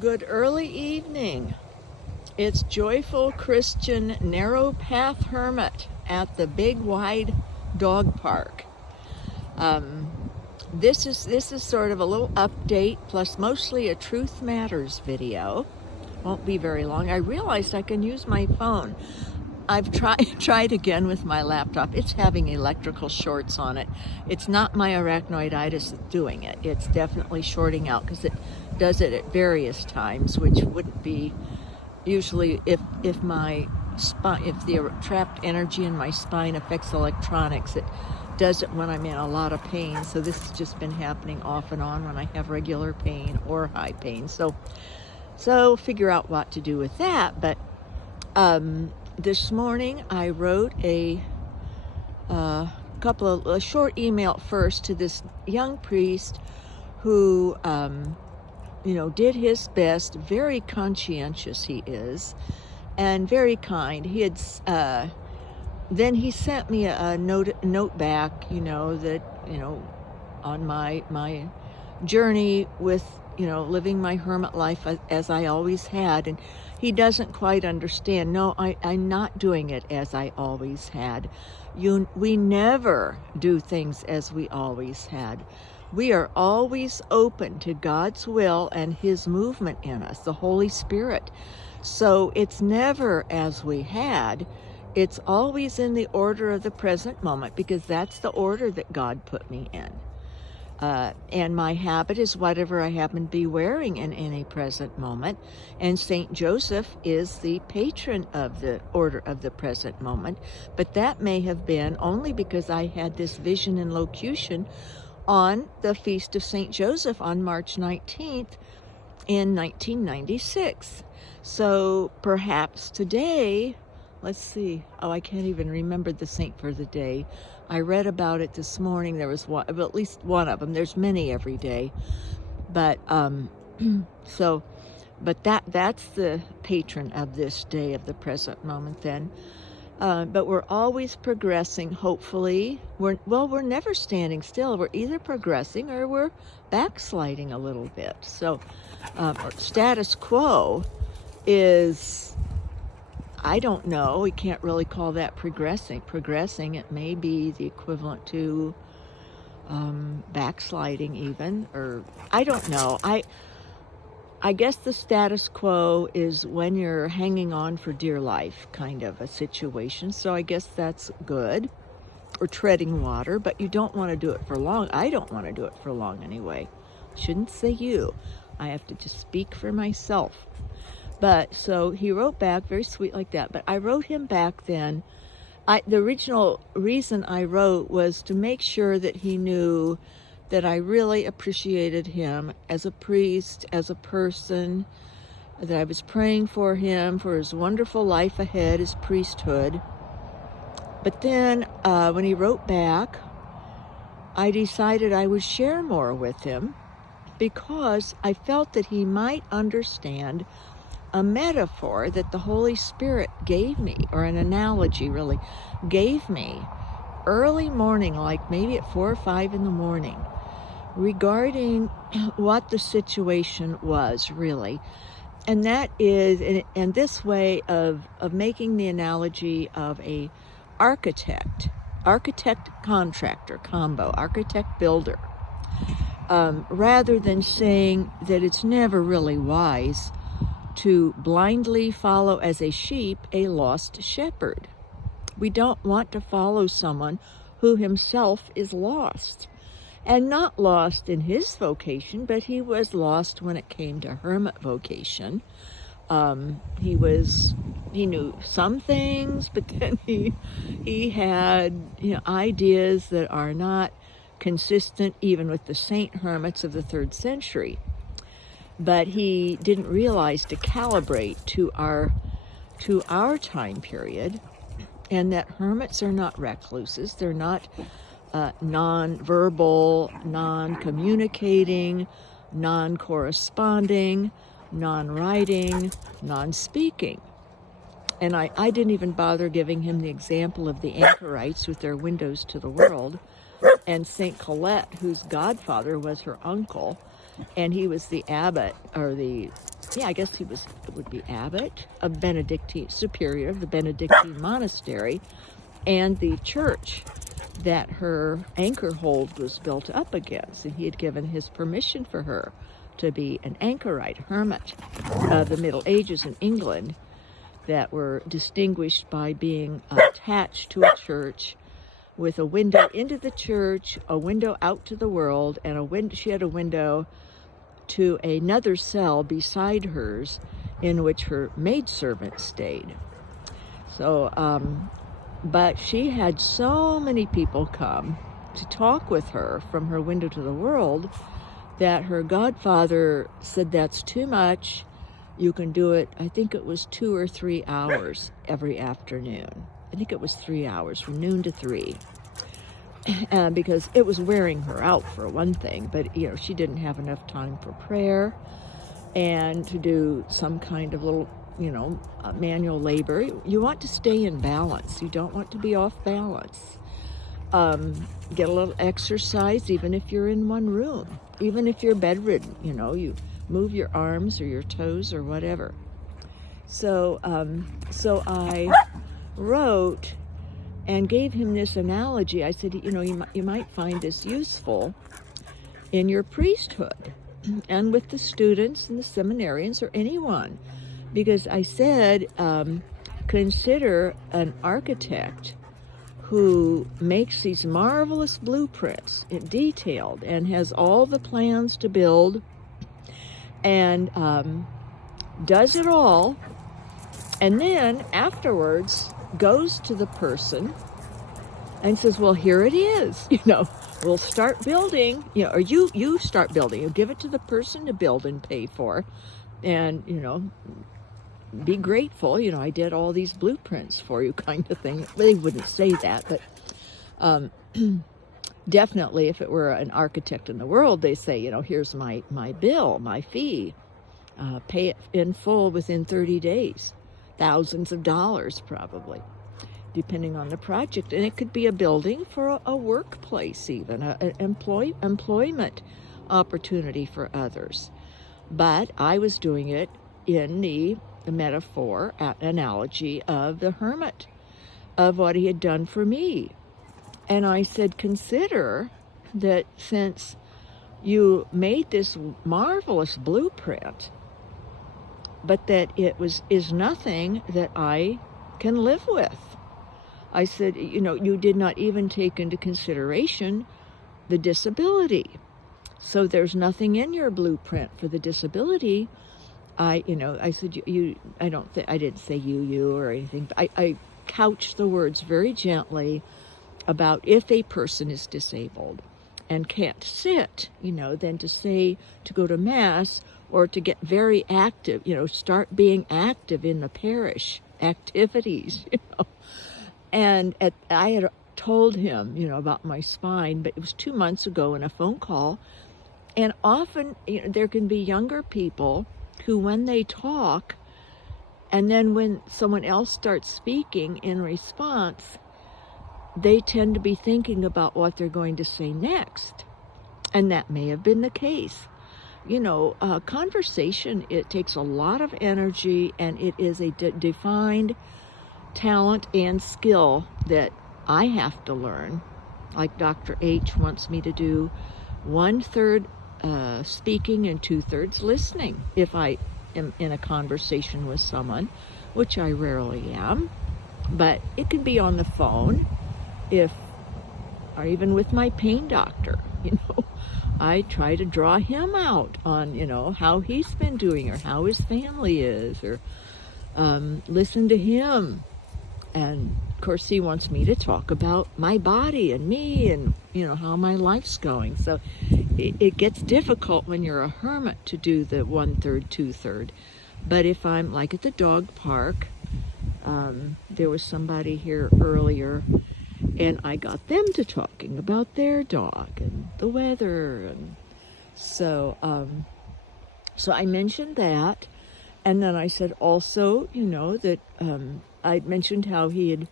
Good early evening. It's Joyful Christian NarrowPath Hermit at the Big Wide Dog Park. This is sort of a little update, plus mostly a Truth Matters video. Won't be very long. I realized I can use my phone. I've tried again with my laptop. It's having electrical shorts on it. It's not my arachnoiditis that's doing it. It's definitely shorting out because it does it at various times, which wouldn't be usually if my spine, if the trapped energy in my spine affects electronics. It does it when I'm in a lot of pain. So this has just been happening off and on when I have regular pain or high pain. So figure out what to do with that. But this morning I wrote a short email first to this young priest who did his best. Very conscientious he is, and very kind. He had then he sent me a note back, that on my journey with living my hermit life as I always had. And he doesn't quite understand. No, I'm not doing it as I always had. We never do things as we always had. We are always open to God's will and His movement in us, the Holy Spirit. So it's never as we had. It's always in the order of the present moment, because that's the order that God put me in. And my habit is whatever I happen to be wearing in any present moment. And Saint Joseph is the patron of the order of the present moment. But that may have been only because I had this vision and locution on the Feast of Saint Joseph on March 19th in 1996. So perhaps today, let's see. Oh, I can't even remember the saint for the day. I read about it this morning. There was one, at least one of them. There's many every day, but that's the patron of this day of the present moment. Then, but we're always progressing. Hopefully, we're never standing still. We're either progressing or we're backsliding a little bit. So, status quo is, I don't know. We can't really call that progressing. Progressing, it may be the equivalent to backsliding even, or I don't know. I guess the status quo is when you're hanging on for dear life, kind of a situation. So I guess that's good, or treading water, but you don't want to do it for long. I don't want to do it for long anyway. Shouldn't say you. I have to just speak for myself. But so he wrote back, very sweet like that. But I wrote him back then. The original reason I wrote was to make sure that he knew that I really appreciated him as a priest, as a person, that I was praying for him, for his wonderful life ahead, his priesthood. But then when he wrote back, I decided I would share more with him, because I felt that he might understand a metaphor that the Holy Spirit gave me, or an analogy really, gave me early morning, like maybe at 4 or 5 in the morning, regarding what the situation was really. And that is, and this way of making the analogy of a architect-contractor combo, architect-builder, rather than saying that it's never really wise to blindly follow as a sheep a lost shepherd. We don't want to follow someone who himself is lost, and not lost in his vocation, but he was lost when it came to hermit vocation. He knew some things, but then he had ideas that are not consistent even with the saint hermits of the 3rd century. But he didn't realize to calibrate to our time period, and that hermits are not recluses. They're not non-verbal, non-communicating, non-corresponding, non-writing, non-speaking. And I didn't even bother giving him the example of the anchorites with their windows to the world, and Saint Colette, whose godfather was her uncle, and he was the abbot, or the I guess would be abbot of Benedictine, superior of the Benedictine monastery, and the church that her anchor hold was built up against. And he had given his permission for her to be an anchorite, hermit of the Middle Ages in England, that were distinguished by being attached to a church with a window into the church, a window out to the world, and she had a window to another cell beside hers in which her maidservant stayed. So, but she had so many people come to talk with her from her window to the world that her godfather said, that's too much. You can do it, I think it was 2 or 3 hours every afternoon. I think it was 3 hours, from noon to 3. Because it was wearing her out, for one thing, but she didn't have enough time for prayer and to do some kind of little, manual labor. You want to stay in balance. You don't want to be off balance. Get a little exercise, even if you're in one room, even if you're bedridden, you move your arms or your toes or whatever. So I wrote and gave him this analogy. I said, you might find this useful in your priesthood and with the students and the seminarians or anyone. Because I said, consider an architect who makes these marvelous blueprints, detailed, and has all the plans to build, and does it all, and then afterwards goes to the person and says, well, here it is, we'll start building, or you start building. You give it to the person to build and pay for, and, be grateful, I did all these blueprints for you, kind of thing. They wouldn't say that, but definitely if it were an architect in the world, they say, here's my bill, my fee, pay it in full within 30 days, thousands of dollars probably, depending on the project. And it could be a building for a workplace, even an employment opportunity for others. But I was doing it in the metaphor, analogy of the hermit, of what he had done for me. And I said, consider that since you made this marvelous blueprint, but that it is nothing that I can live with. I said, you did not even take into consideration the disability. So there's nothing in your blueprint for the disability. I said, I didn't say you or anything, but I couched the words very gently about if a person is disabled and can't sit, then to go to Mass or to get very active, start being active in the parish activities, And I had told him, about my spine, but it was 2 months ago in a phone call. And often, there can be younger people who, when they talk, and then when someone else starts speaking in response, they tend to be thinking about what they're going to say next. And that may have been the case. Conversation, it takes a lot of energy, and it is a defined talent and skill that I have to learn. Like Dr. H wants me to do 1/3 speaking and 2/3 listening if I am in a conversation with someone, which I rarely am. But it can be on the phone, or even with my pain doctor. I try to draw him out on, how he's been doing or how his family is, or listen to him. And of course he wants me to talk about my body and me and, how my life's going. So it gets difficult when you're a hermit to do the 1/3, 2/3. But if I'm like at the dog park, there was somebody here earlier, and I got them to talking about their dog and the weather. And so I mentioned that. And then I said also, that I mentioned how he had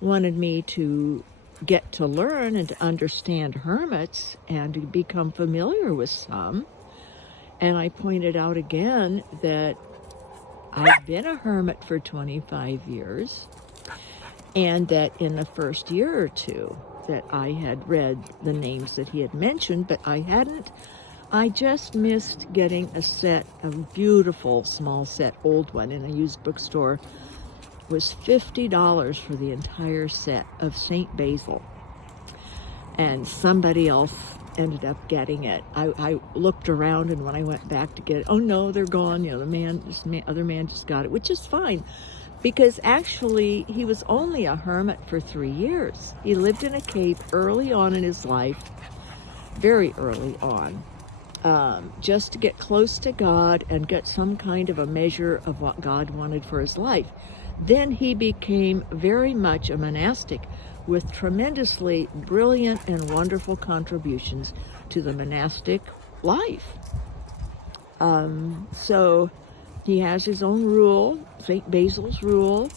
wanted me to get to learn and to understand hermits and to become familiar with some. And I pointed out again that I've been a hermit for 25 years, and that in the first year or two that I had read the names that he had mentioned, but I just missed getting a set, a beautiful small set, old one in a used bookstore. It was $50 for the entire set of St. Basil. And somebody else ended up getting it. I looked around, and when I went back to get it, oh no, they're gone. The other man just got it, which is fine, because actually he was only a hermit for 3 years. He lived in a cave early on in his life, very early on, just to get close to God and get some kind of a measure of what God wanted for his life. Then he became very much a monastic, with tremendously brilliant and wonderful contributions to the monastic life. So he has his own rule, St. Basil's rule,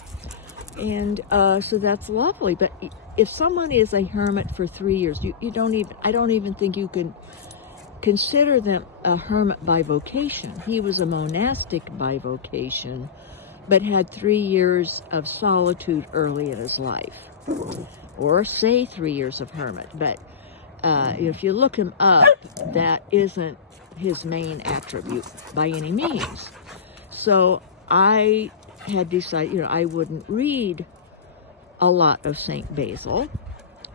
and so that's lovely. But if someone is a hermit for 3 years, I don't even think you can consider them a hermit by vocation. He was a monastic by vocation, but had 3 years of solitude early in his life. Or say 3 years of hermit, but if you look him up, that isn't his main attribute by any means. So I had decided, I wouldn't read a lot of St. Basil,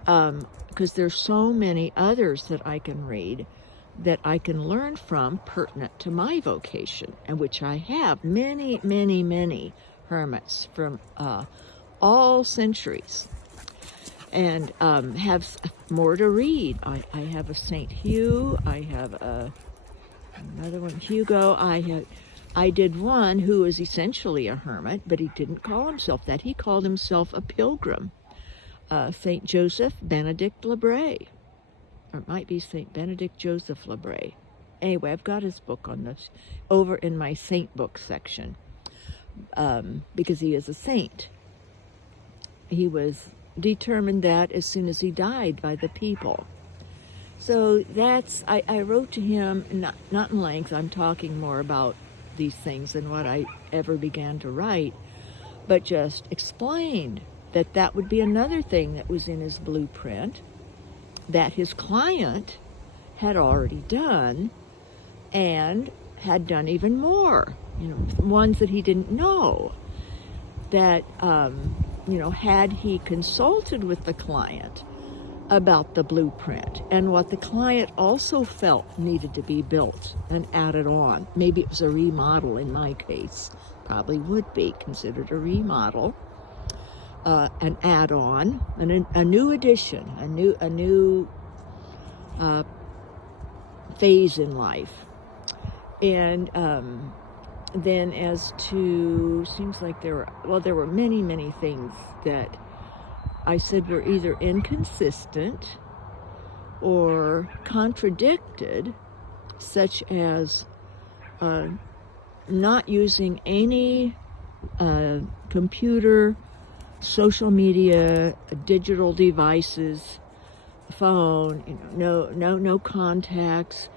because there's so many others that I can read that I can learn from pertinent to my vocation, and which I have many, many, many hermits from all centuries, and have more to read. I have a St. Hugh, I have another one, Hugo. I did one who was essentially a hermit, but he didn't call himself that. He called himself a pilgrim. St. Joseph Benedict Lebray, or it might be St. Benedict Joseph Lebray. Anyway, I've got his book on this over in my saint book section, because he is a saint. He was determined that as soon as he died by the people. So I wrote to him, not in length, I'm talking more about these things than what I ever began to write, but just explained that would be another thing that was in his blueprint that his client had already done, and had done even more, ones that he didn't know, that had he consulted with the client about the blueprint and what the client also felt needed to be built and added on. Maybe it was a remodel in my case, probably would be considered a remodel, an add-on, a new addition, a new phase in life. And then as to, seems like there were many, many things that I said were either inconsistent or contradicted, such as not using any computer, social media, digital devices, phone, no contacts.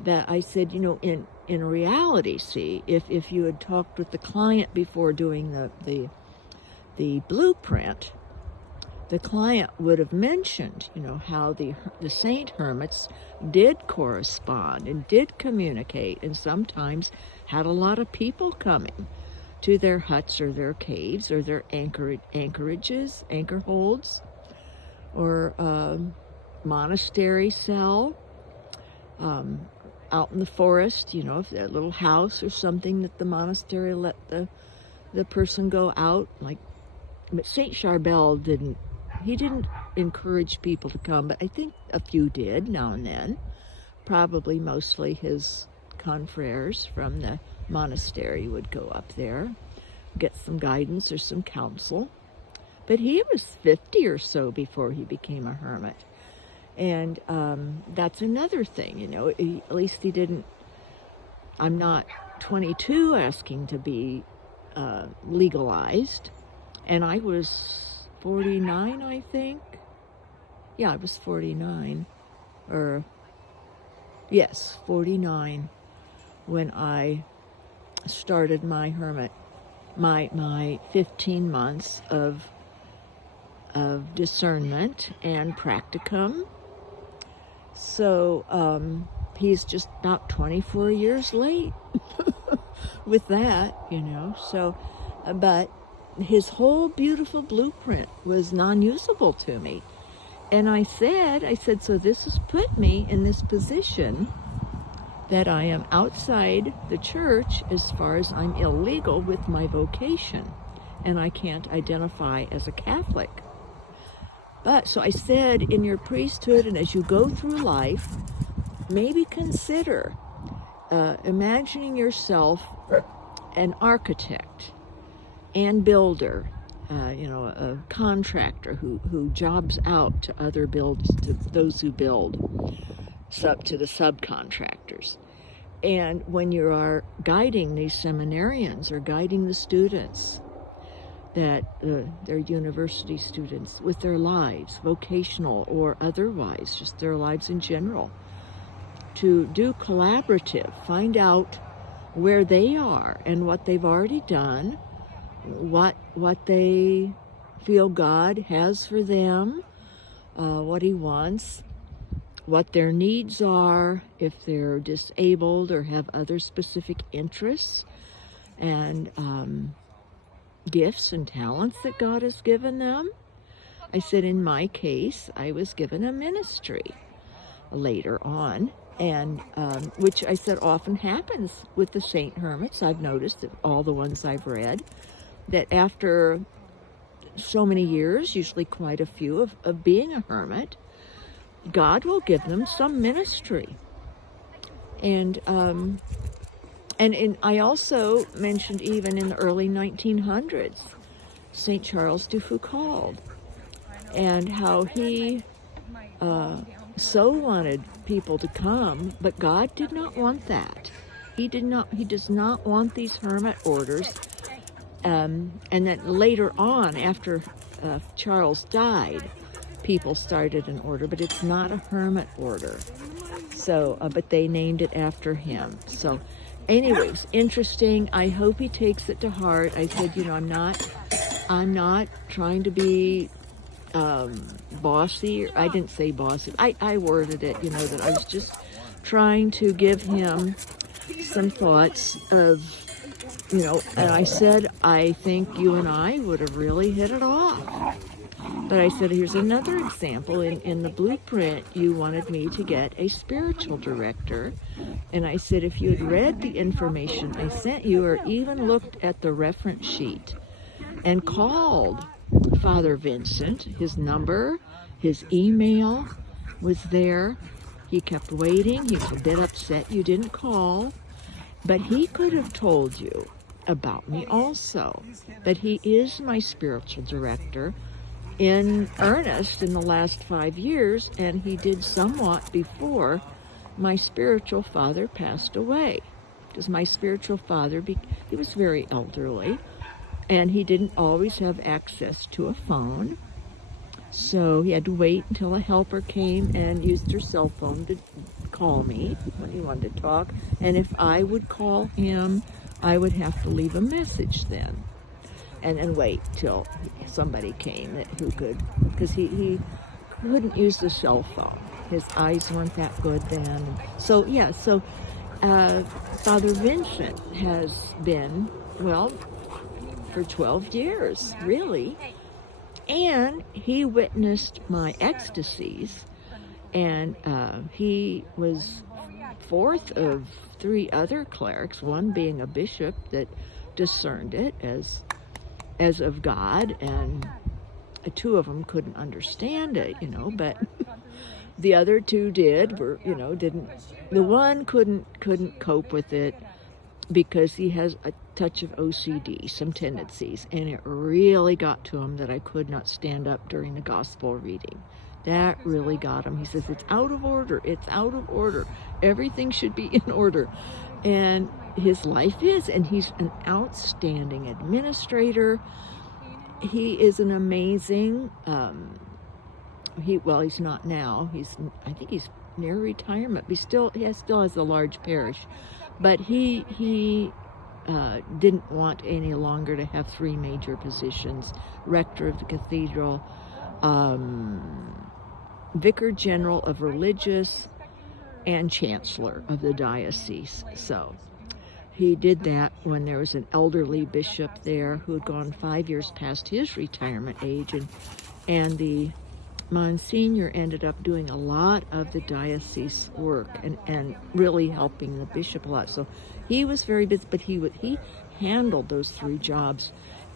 That I said, in reality, see, if you had talked with the client before doing the blueprint, the client would have mentioned, how the saint hermits did correspond and did communicate, and sometimes had a lot of people coming to their huts or their caves or their anchorages, anchor holds, or monastery cell, out in the forest, if a little house or something that the monastery let the person go out. But Saint Charbel didn't encourage people to come, but I think a few did now and then. Probably mostly his confreres from the monastery would go up there, get some guidance or some counsel. But he was 50 or so before he became a hermit. And that's another thing, at least he didn't, I'm not 22 asking to be legalized. And I was 49, I think. Yeah, I was 49. 49. when I started my hermit, my 15 months of discernment and practicum. So he's just about 24 years late with that, So, but his whole beautiful blueprint was non-usable to me. And I said, so this has put me in this position that I am outside the church as far as I'm illegal with my vocation, and I can't identify as a Catholic. But so I said, in your priesthood and as you go through life, maybe consider imagining yourself an architect and builder, a contractor who jobs out to those who build, to the subcontractors. And when you are guiding these seminarians or guiding the students, that they're university students with their lives, vocational or otherwise, just their lives in general, to do collaborative, find out where they are and what they've already done, what they feel God has for them, what he wants, what their needs are, if they're disabled or have other specific interests, and gifts and talents that God has given them. I said, in my case, I was given a ministry later on, and which I said often happens with the saint hermits. I've noticed that all the ones I've read, that after so many years, usually quite a few of being a hermit, God will give them some ministry. And I also mentioned even in the early 1900s, St. Charles de Foucauld, and how he so wanted people to come, but God did not want that. He does not want these hermit orders. And then later on, after Charles died, people started an order, but it's not a hermit order. So, but they named it after him. So, anyways, interesting. I hope he takes it to heart. I said, I'm not trying to be bossy. I didn't say bossy. I worded it, that I was just trying to give him some thoughts of, and I said, I think you and I would have really hit it off. But I said, here's another example. In the blueprint, you wanted me to get a spiritual director. And I said, if you had read the information I sent you, or even looked at the reference sheet and called Father Vincent, his number, his email was there. He kept waiting. He was a bit upset you didn't call. But he could have told you about me also. But he is my spiritual director in earnest in the last 5 years, and he did somewhat before my spiritual father passed away. Because my spiritual father, he was very elderly, and he didn't always have access to a phone. So he had to wait until a helper came and used her cell phone to call me when he wanted to talk. And if I would call him, I would have to leave a message then. And then wait till somebody came who could, because he couldn't use the cell phone. His eyes weren't that good then. So, Father Vincent has been, for 12 years, really. And he witnessed my ecstasies, and he was fourth of 3 other clerics, one being a bishop that discerned it as of God, and 2 of them couldn't understand it, but the other 2 didn't. The one couldn't cope with it because he has a touch of OCD, some tendencies, and it really got to him that I could not stand up during the gospel reading. That really got him. He says, it's out of order. It's out of order. Everything should be in order. And his life is, and he's an outstanding administrator. He is an amazing, he's not now. I think he's near retirement. He still has a large parish, but he didn't want any longer to have 3 major positions: rector of the cathedral, vicar general of religious, and chancellor of the diocese. So he did that when there was an elderly bishop there who had gone 5 years past his retirement age, and the Monsignor ended up doing a lot of the diocese work and really helping the bishop a lot. So he was very busy, but he handled those 3 jobs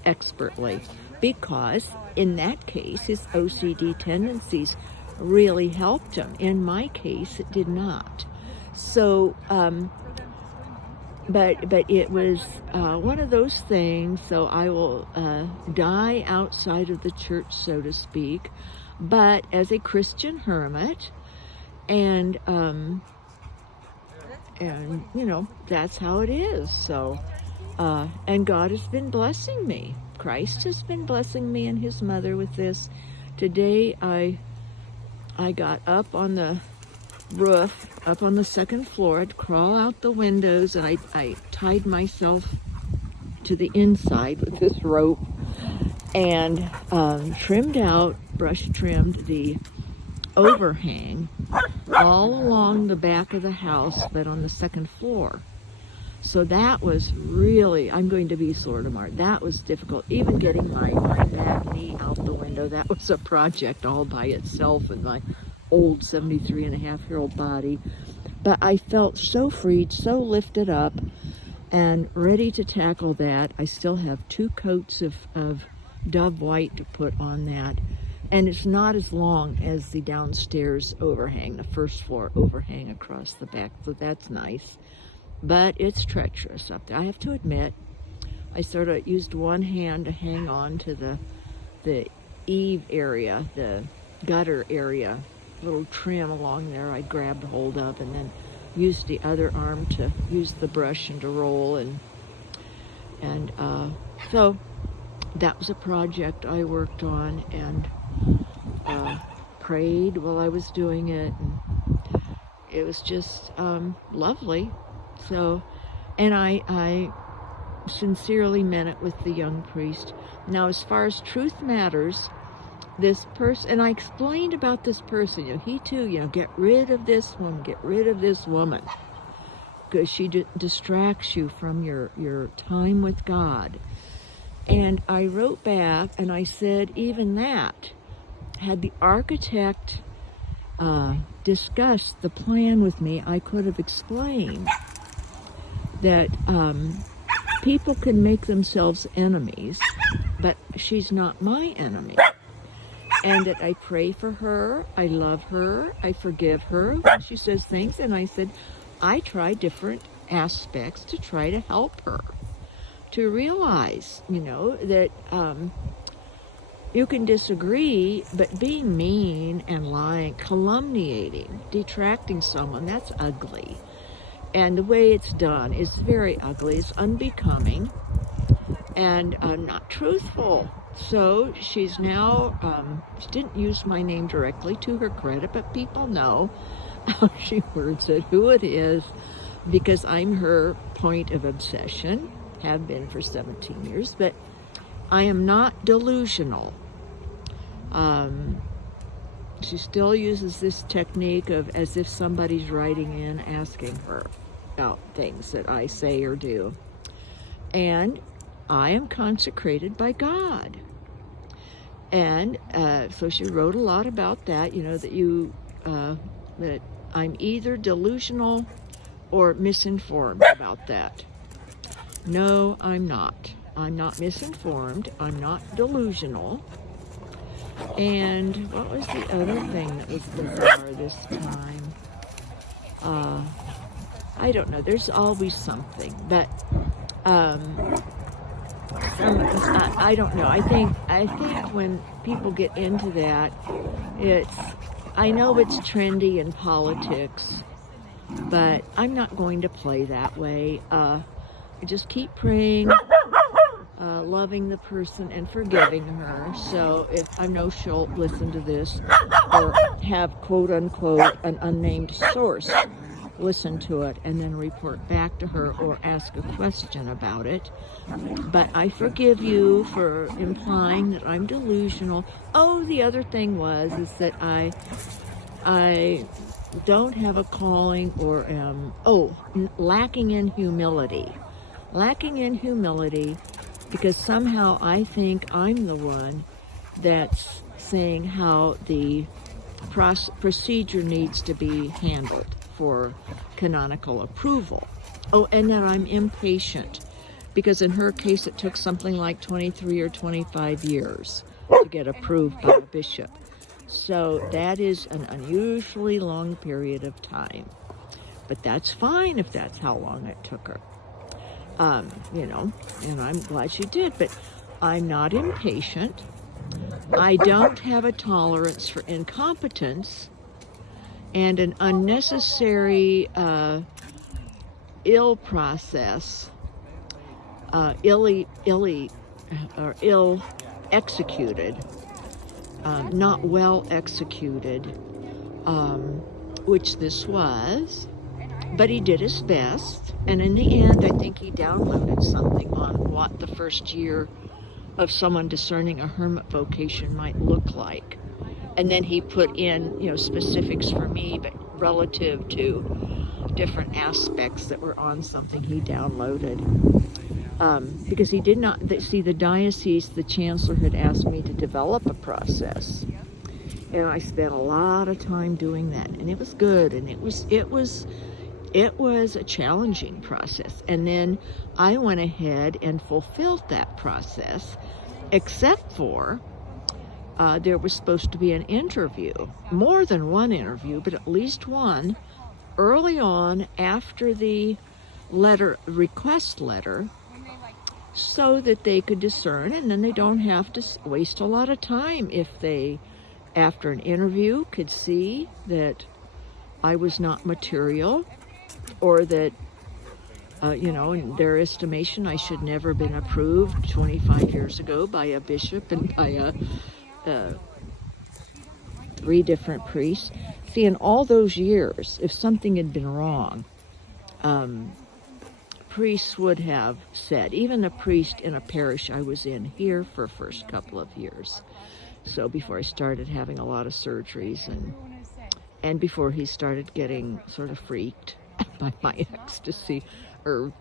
expertly, because in that case his OCD tendencies really helped him. In my case, it did not. So but it was one of those things. So I will die outside of the church, so to speak, but as a Christian hermit, and that's how it is. So and God has been blessing me. Christ has been blessing me and his mother with this. Today I got up on the roof, up on the 2nd floor. I'd crawl out the windows, and I tied myself to the inside with this rope, and brush trimmed the overhang all along the back of the house, but on the 2nd floor. So that was really, I'm going to be sore tomorrow. That was difficult. Even getting my back knee out the window, that was a project all by itself with my old 73-and-a-half-year-old body. But I felt so freed, so lifted up, and ready to tackle that. I still have 2 coats of Dove White to put on that. And it's not as long as the downstairs overhang, the 1st floor overhang across the back. So that's nice. But it's treacherous up there. I have to admit, I sort of used one hand to hang on to the eave area, the gutter area, little trim along there I grabbed hold of, and then used the other arm to use the brush and to roll, and so that was a project I worked on, and prayed while I was doing it, and it was just lovely. So, and I sincerely meant it with the young priest. Now, as far as truth matters, this person, and I explained about this person, he too, get rid of this one, get rid of this woman, because she distracts you from your time with God. And I wrote back and I said, even that, had the architect discussed the plan with me, I could have explained that people can make themselves enemies, but she's not my enemy. And that I pray for her, I love her, I forgive her when she says things. And I said, I try different aspects to try to help her to realize, that you can disagree, but being mean and lying, calumniating, detracting someone, that's ugly. And the way it's done is very ugly. It's unbecoming and not truthful. So she's now, she didn't use my name directly, to her credit, but people know how she words it, who it is, because I'm her point of obsession, have been for 17 years, but I am not delusional. She still uses this technique of as if somebody's writing in asking her about things that I say or do. And I am consecrated by God. And so she wrote a lot about that, that I'm either delusional or misinformed about that. No, I'm not. I'm not misinformed. I'm not delusional. And what was the other thing that was bizarre this time? I don't know. There's always something, but I don't know. I think when people get into that, I know it's trendy in politics, but I'm not going to play that way. I just keep praying. loving the person and forgiving her. So if I know she'll listen to this or have quote unquote an unnamed source listen to it and then report back to her or ask a question about it. But I forgive you for implying that I'm delusional. Oh, the other thing is that I don't have a calling or am lacking in humility. Lacking in humility because somehow I think I'm the one that's saying how the procedure needs to be handled for canonical approval. Oh, and that I'm impatient because in her case it took something like 23 or 25 years to get approved by a bishop. So that is an unusually long period of time. But that's fine if that's how long it took her. And I'm glad she did, but I'm not impatient. I don't have a tolerance for incompetence and an unnecessary ill process, ill executed, not well executed, which this was. But he did his best, and in the end, I think he downloaded something on what the first year of someone discerning a hermit vocation might look like. And then he put in, specifics for me, but relative to different aspects that were on something he downloaded. Because he did not, see, the diocese, the chancellor had asked me to develop a process. And I spent a lot of time doing that, and it was good, and it was a challenging process. And then I went ahead and fulfilled that process, except for there was supposed to be an interview, more than one interview, but at least one, early on after the request letter, so that they could discern, and then they don't have to waste a lot of time if they, after an interview, could see that I was not material, or that, in their estimation, I should never have been approved 25 years ago by a bishop and by 3 different priests. See, in all those years, if something had been wrong, priests would have said, even a priest in a parish I was in here for the first couple of years. So before I started having a lot of surgeries and before he started getting sort of freaked by my ecstasy, or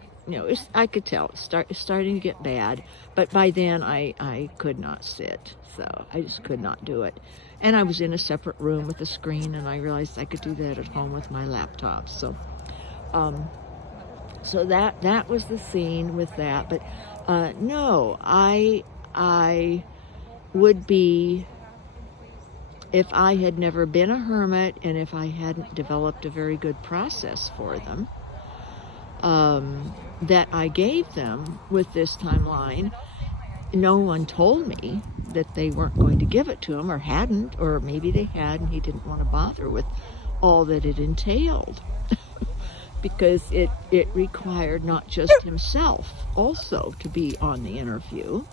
I could tell it's starting to get bad. But by then I could not sit, so I just could not do it. And I was in a separate room with a screen, and I realized I could do that at home with my laptop. So, so that was the scene with that. But no, I would be, if I had never been a hermit and if I hadn't developed a very good process for them, that I gave them with this timeline, no one told me that they weren't going to give it to him, or hadn't, or maybe they had and he didn't want to bother with all that it entailed. Because it required not just himself also to be on the interview.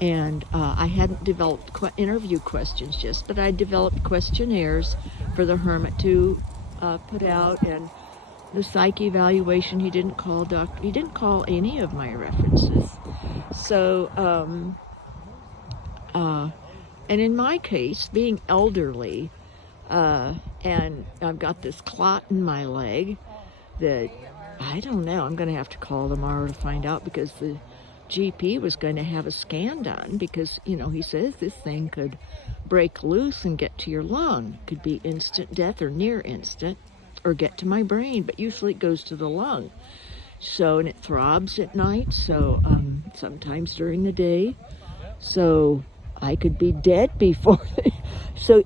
And I hadn't developed interview questions just, but I developed questionnaires for the hermit to put out, and the psych evaluation. He didn't call any of my references. So, and in my case, being elderly, and I've got this clot in my leg that, I don't know, I'm going to have to call tomorrow to find out, because the GP was going to have a scan done, because, he says this thing could break loose and get to your lung. It could be instant death or near instant, or get to my brain, but usually it goes to the lung. So, and it throbs at night, so sometimes during the day. So I could be dead before. So,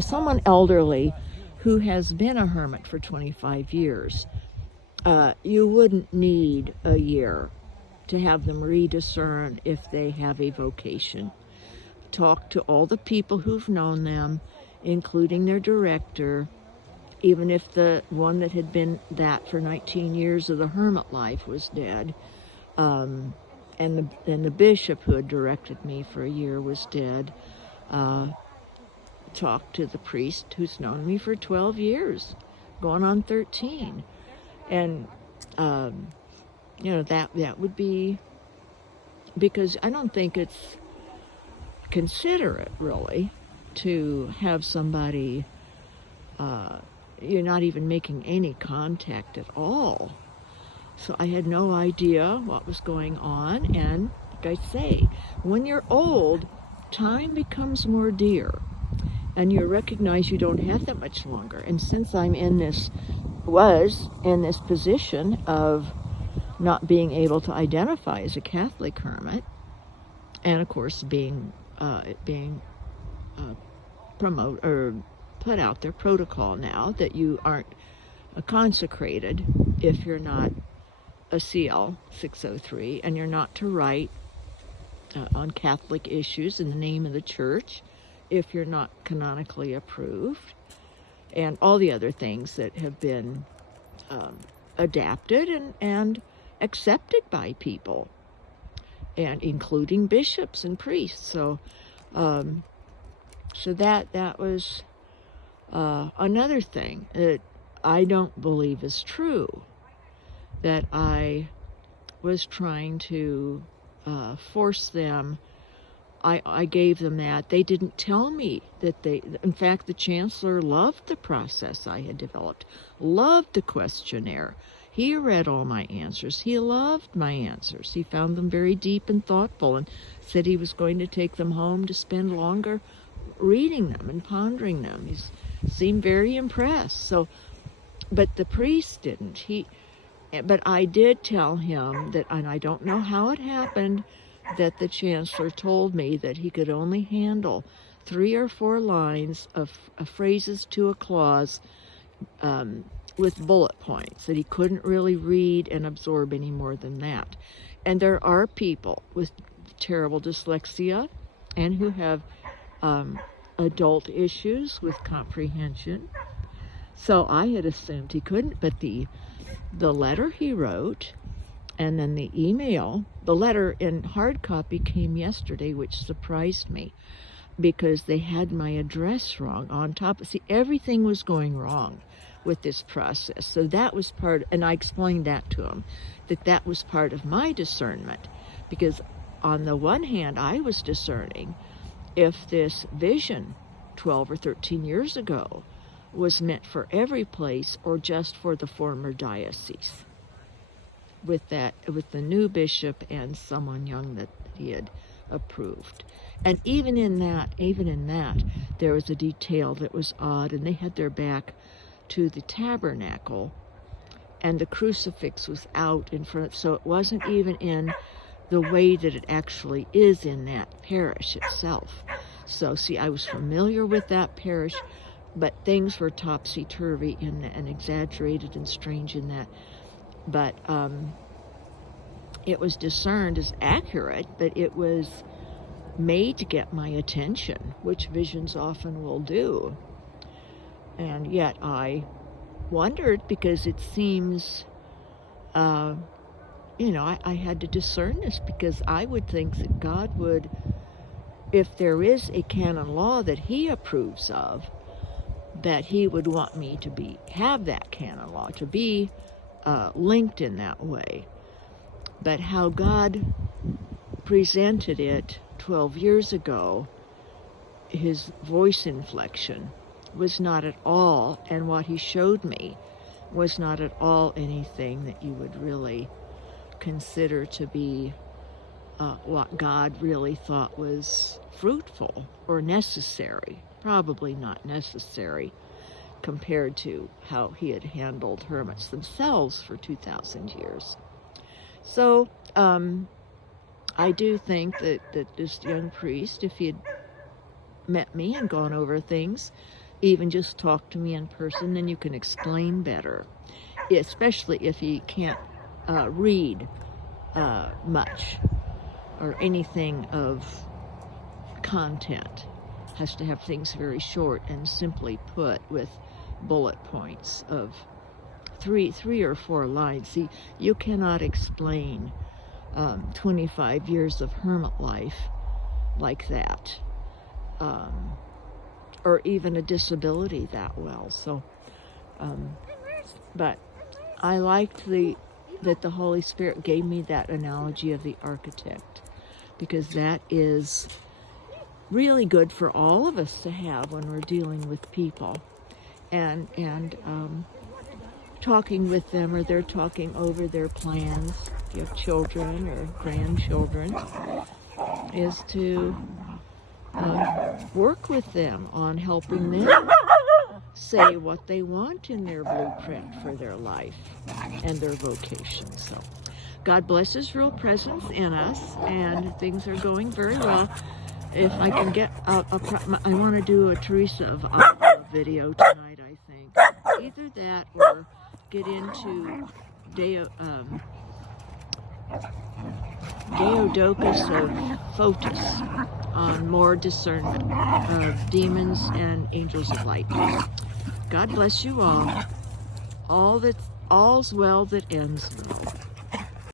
someone elderly who has been a hermit for 25 years, you wouldn't need a year to have them rediscern if they have a vocation. Talk to all the people who've known them, including their director, even if the one that had been that for 19 years of the hermit life was dead. the bishop who had directed me for a year was dead. Talked to the priest who's known me for 12 years, going on 13. And, that would be, because I don't think it's considerate, really, to have somebody, you're not even making any contact at all. So I had no idea what was going on. And like I say, when you're old, time becomes more dear. And you recognize you don't have that much longer. And since I'm was in this position of not being able to identify as a Catholic hermit, and of course being put out there protocol now that you aren't consecrated if you're not a CL 603, and you're not to write on Catholic issues in the name of the church if you're not canonically approved, and all the other things that have been adapted and accepted by people, and including bishops and priests. So that was another thing that I don't believe is true, that I was trying to force them. I gave them that. They didn't tell me that in fact, the chancellor loved the process I had developed, loved the questionnaire. He read all my answers. He loved my answers. He found them very deep and thoughtful, and said he was going to take them home to spend longer reading them and pondering them. He seemed very impressed. So, but the priest didn't. But I did tell him that, and I don't know how it happened, that the chancellor told me that he could only handle 3 or 4 lines of phrases to a clause with bullet points, that he couldn't really read and absorb any more than that. And there are people with terrible dyslexia and who have adult issues with comprehension. So I had assumed he couldn't, but the letter he wrote, and then the email, the letter in hard copy came yesterday, which surprised me, because they had my address wrong on top. See, everything was going wrong with this process. So that was and I explained that to him, that was part of my discernment, because on the one hand, I was discerning if this vision 12 or 13 years ago was meant for every place or just for the former diocese, with the new bishop and someone young that he had approved. And even in that, there was a detail that was odd, and they had their back to the tabernacle, and the crucifix was out in front, so it wasn't even in the way that it actually is in that parish itself. So see, I was familiar with that parish, but things were topsy-turvy and exaggerated and strange in that. But it was discerned as accurate, but it was made to get my attention, which visions often will do. And yet I wondered, because it seems, I had to discern this, because I would think that God would, if there is a canon law that he approves of, that he would want me to have that canon law, to be linked in that way. But how God presented it 12 years ago, his voice inflection was not at all, and what he showed me was not at all anything that you would really consider to be what God really thought was fruitful or necessary. Probably not necessary compared to how he had handled hermits themselves for 2,000 years. So I do think that this young priest, if he had met me and gone over things, even just talk to me in person, then you can explain better, especially if he can't read much or anything of content. Has to have things very short and simply put with bullet points of three or four lines. See, you cannot explain 25 years of hermit life like that, or even a disability that well. So, but I liked that the Holy Spirit gave me that analogy of the architect, because that is really good for all of us to have when we're dealing with people and talking with them, or they're talking over their plans, if you have children or grandchildren, is to work with them on helping them say what they want in their blueprint for their life and their vocation. So God bless His real presence in us, and things are going very well. If I can get I want to do a Teresa of Avila video tonight, I think. Either that or get into Deodokus of Photis on more discernment of demons and angels of light. God bless you all. All's well that ends well.